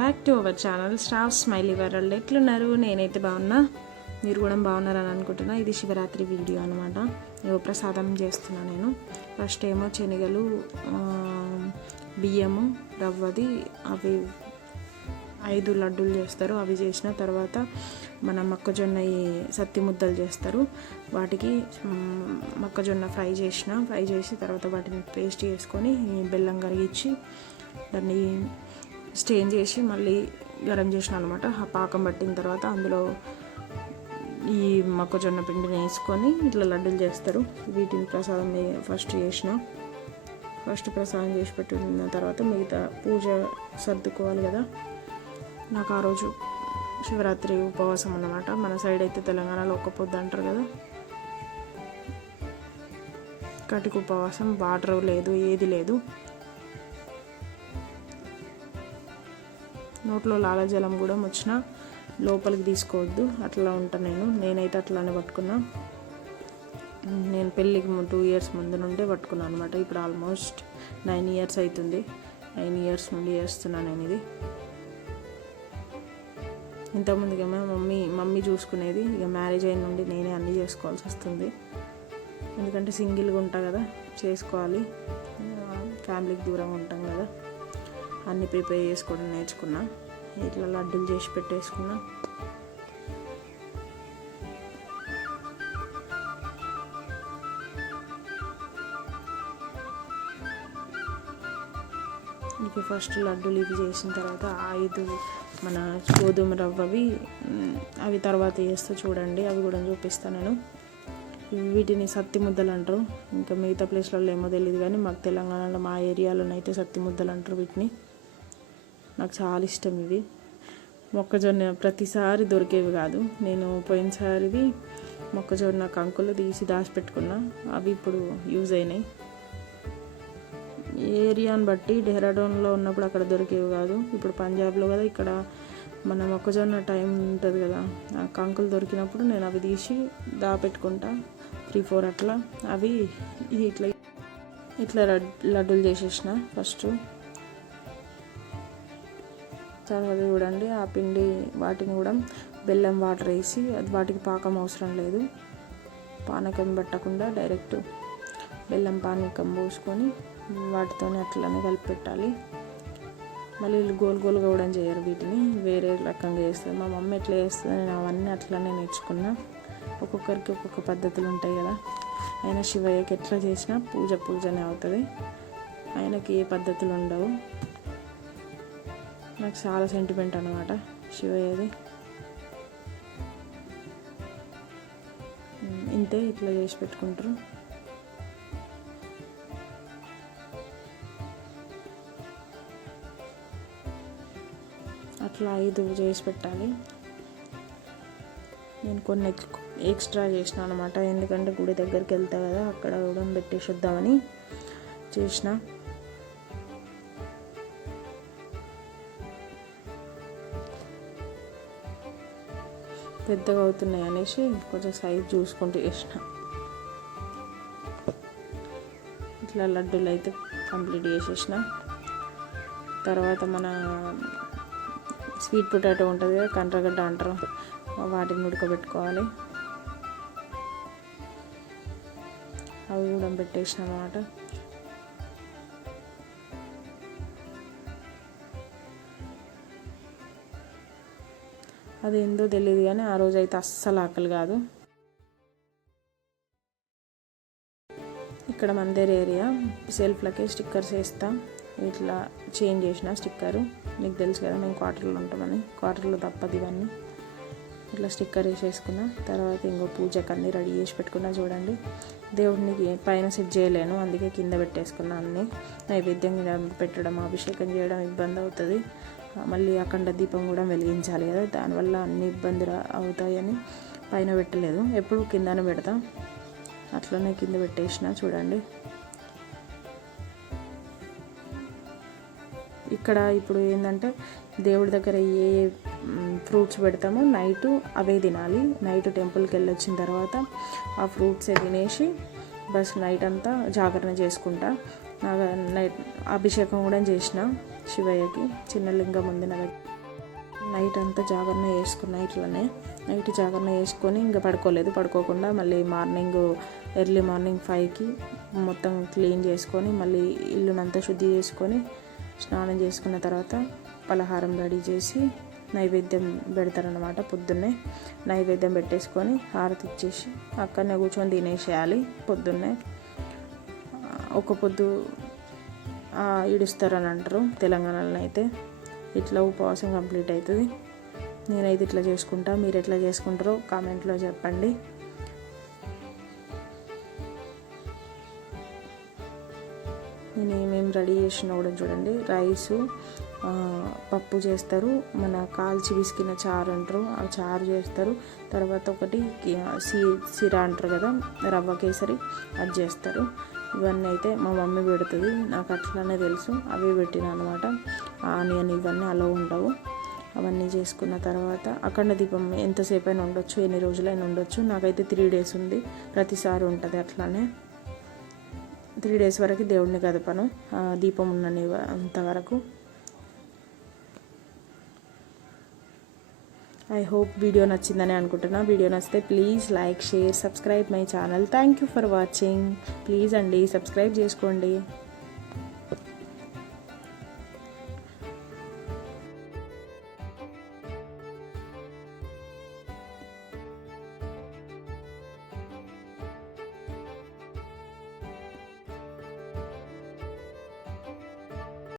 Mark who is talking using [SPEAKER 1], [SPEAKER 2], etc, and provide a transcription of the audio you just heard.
[SPEAKER 1] Back to our channel staff smiley world ఎట్లున్నారు? నేనైతే బాగున్నా. మీరు కూడా బాగున్నారని అనుకుంటున్నా. ఇది శివరాత్రి వీడియో అనమాట ఏవో ప్రసాదం చేస్తున్నా నేను. ఫస్ట్ ఏమో శనగలు బియ్యము రవ్వది అవి ఐదు లడ్డూలు చేస్తారు. అవి చేసిన తర్వాత మన మొక్కజొన్న ఈ సత్తి ముద్దలు చేస్తారు. వాటికి మొక్కజొన్న ఫ్రై చేసిన ఫ్రై చేసి తర్వాత వాటిని పేస్ట్ చేసుకొని బెల్లం కరిగించి దాన్ని స్టెయిన్ చేసి మళ్ళీ గరం చేసిన అనమాట ఆ పాకం పట్టిన తర్వాత అందులో ఈ మొక్కజొన్న పిండిని వేసుకొని ఇట్లా లడ్డూలు చేస్తారు. వీటిని ప్రసాదం ఫస్ట్ చేసిన ఫస్ట్ ప్రసాదం చేసి పెట్టిన తర్వాత మిగతా పూజ సర్దుకోవాలి కదా. నాకు ఆ రోజు శివరాత్రి ఉపవాసం అన్నమాట మన సైడ్ అయితే తెలంగాణలో ఒక్క పొద్దు అంటారు కదా. కటిక ఉపవాసం వాటర్ లేదు ఏది లేదు. నోట్లో లాలజలం కూడా వచ్చినా లోపలికి తీసుకోవద్దు. అట్లా ఉంటాను నేను. నేనైతే అట్లానే పట్టుకున్నా. నేను పెళ్ళికి టూ ఇయర్స్ ముందు నుండే పట్టుకున్నాను అనమాట ఇప్పుడు ఆల్మోస్ట్ నైన్ ఇయర్స్ అవుతుంది నైన్ ఇయర్స్ నుండి చేస్తున్నాను నేను ఇది. ఇంతకుముందుకేమో మమ్మీ మమ్మీ చూసుకునేది. ఇక మ్యారేజ్ అయిన నుండి నేనే అన్నీ చేసుకోవాల్సి వస్తుంది. ఎందుకంటే సింగిల్గా ఉంటా కదా. చేసుకోవాలి. ఫ్యామిలీకి దూరంగా ఉంటాం కదా. అన్నీ ప్రిపేర్ చేసుకోవడం నేర్చుకున్నా. ఇట్లా లడ్డూలు చేసి పెట్టేసుకున్నా. ఇవి ఫస్ట్ లడ్డూలు ఇవి చేసిన తర్వాత ఐదు మన గోధుమ రవ్వవి అవి తర్వాత చేస్తూ చూడండి. అవి కూడా చూపిస్తాను నేను. వీటిని సత్తి ముద్దలు అంటారు. ఇంకా మిగతా ప్లేస్లలో ఏమో తెలియదు కానీ మాకు తెలంగాణలో మా ఏరియాలోనైతే సత్తి ముద్దలు అంటారు వీటిని. నాకు చాలా ఇష్టం ఇవి. మొక్కజొన్న ప్రతిసారి దొరికేవి కాదు. నేను పోయినసారివి మొక్కజొన్న కంకులు తీసి దాచిపెట్టుకున్నా. అవి ఇప్పుడు యూజ్ అయినాయి. ఏరియాని బట్టి డెహ్రాడూన్లో ఉన్నప్పుడు అక్కడ దొరికేవి కాదు. ఇప్పుడు పంజాబ్లో కదా ఇక్కడ మన మొక్కజొన్న టైం ఉంటుంది కదా. ఆ కంకులు దొరికినప్పుడు నేను అవి తీసి దాపెట్టుకుంటా. త్రీ ఫోర్ అట్లా. అవి ఇట్లా ఇట్లా లడ్డూలు చేసేసిన ఫస్ట్. తర్వాత చూడండి. ఆ పిండి వాటిని కూడా బెల్లం వాటర్ వేసి అది వాటికి పాకం అవసరం లేదు. పానకం పెట్టకుండా డైరెక్ట్ బెల్లం పానకం పోసుకొని వాటితోనే అట్లనే కలిపి పెట్టాలి. మళ్ళీ వీళ్ళు గోల్ గోలుగా కూడా చేయరు వీటిని. వేరే రకంగా చేస్తారు. మా మమ్మీ ఎట్లా చేస్తుంది నేను అవన్నీ అట్లనే నేర్చుకున్నా. ఒక్కొక్కరికి ఒక్కొక్క పద్ధతులు ఉంటాయి కదా. అయినా శివయ్యకి ఎట్లా చేసినా పూజ పూజనే అవుతుంది. ఆయనకి ఏ పద్ధతులు ఉండవు. నాకు చాలా సెంటిమెంట్ అనమాట శివయ్యది ఇంతే ఇట్లా చేసి పెట్టుకుంటారు. అట్లా ఐదు చేసి పెట్టాలి. నేను కొన్ని ఎక్స్ట్రా చేసిన అనమాట ఎందుకంటే గుడి దగ్గరికి వెళ్తా కదా అక్కడ కూడా పెట్టేసి వద్దామని చేసిన. పెద్దగా అవుతున్నాయి అనేసి కొంచెం సైజ్ చూసుకుంటూ చేసిన. ఇట్లా లడ్డూలు అయితే కంప్లీట్ చేసేసిన. తర్వాత మన స్వీట్ పొటాటో ఉంటుంది కదా కండ్రగడ్డ అంటారు. వాటిని ఉడకబెట్టుకోవాలి. అవి కూడా పెట్టేసిన అది ఏందో తెలియదు కానీ ఆ రోజు అయితే అస్సలు ఆకలి కాదు. ఇక్కడ మందేర్ ఏరియా. సెల్ఫ్లకే స్టిక్కర్స్ వేస్తా. ఇట్లా చేంజ్ చేసిన స్టిక్కరు. మీకు తెలుసు కదా మేము క్వార్టర్లో ఉంటామని. క్వార్టర్లో తప్పదు ఇవన్నీ. ఇట్లా స్టిక్కర్ వేసేసుకున్నా. తర్వాత ఇంకో పూజకు అన్నీ రెడీ చేసి పెట్టుకున్నా చూడండి. దేవుడిని పైన సెట్ చేయలేను. అందుకే కింద పెట్టేసుకున్నా అన్నీ. నైవేద్యం పెట్టడం అభిషేకం చేయడం ఇబ్బంది అవుతుంది. మళ్ళీ అఖండ దీపం కూడా వెలిగించాలి కదా. దానివల్ల అన్ని ఇబ్బందులు అవుతాయని పైన పెట్టలేదు. ఎప్పుడు కిందనే పెడతాం. అట్లనే కింద పెట్టేసిన చూడండి. ఇక్కడ ఇప్పుడు ఏంటంటే దేవుడి దగ్గర ఏ ఫ్రూట్స్ పెడతామో నైట్ అవే తినాలి. నైట్ టెంపుల్కి వెళ్ళొచ్చిన తర్వాత ఆ ఫ్రూట్సే తినేసి బస్ నైట్ అంతా జాగరణ చేసుకుంటా. నైట్ అభిషేకం కూడా చేసిన. శివయ్యకి చిన్న లింగం ఉంది నా దగ్గర. నైట్ అంతా జాగరణ వేసుకున్నా ఇట్లనే. నైట్ జాగరణ వేసుకొని ఇంకా పడుకోలేదు. పడుకోకుండా మళ్ళీ మార్నింగ్ ఎర్లీ మార్నింగ్ ఫైవ్కి మొత్తం క్లీన్ చేసుకొని మళ్ళీ ఇల్లునంతా శుద్ధి చేసుకొని స్నానం చేసుకున్న తర్వాత పలహారం రెడీ చేసి నైవేద్యం పెడతారనమాట పొద్దున్నే. నైవేద్యం పెట్టేసుకొని హారతి ఇచ్చేసి అక్కడనే కూర్చొని తినేసేయాలి పొద్దున్నే. ఒక పొద్దు ఈడుస్తారని అంటారు తెలంగాణలో అయితే. ఇట్లా ఉపవాసం కంప్లీట్ అవుతుంది. నేనైతే ఇట్లా చేసుకుంటా. మీరు ఎట్లా చేసుకుంటారో కామెంట్లో చెప్పండి. నేను ఏమేమి రెడీ చేసిన కూడా చూడండి. రైసు పప్పు చేస్తారు. మన కాల్చి విసికిన చారు అంటారు. ఆ చారు చేస్తారు. తర్వాత ఒకటి సీ సి సిరా అంటారు కదా రవ్వ కేసరి అది చేస్తారు. ఇవన్నీ అయితే మా మమ్మీ పెడుతుంది. నాకు అట్లానే తెలుసు. అవి పెట్టిన అనమాట ఆనియన్ ఇవన్నీ అలా ఉండవు. అవన్నీ చేసుకున్న తర్వాత అఖండ దీపం ఎంతసేపు అయినా ఉండొచ్చు ఎన్ని రోజులైనా ఉండొచ్చు. నాకైతే త్రీ డేస్ ఉంది. ప్రతిసారి ఉంటుంది అట్లానే. త్రీ డేస్ వరకు దేవుడిని కదపను. దీపం ఉన్నని అంతవరకు ఐ హోప్ వీడియో నచ్చిందని అనుకుంటున్నా. వీడియో నచ్చితే please like share subscribe my channel thank you for watching please అండి సబ్స్క్రైబ్ చేసుకోండి.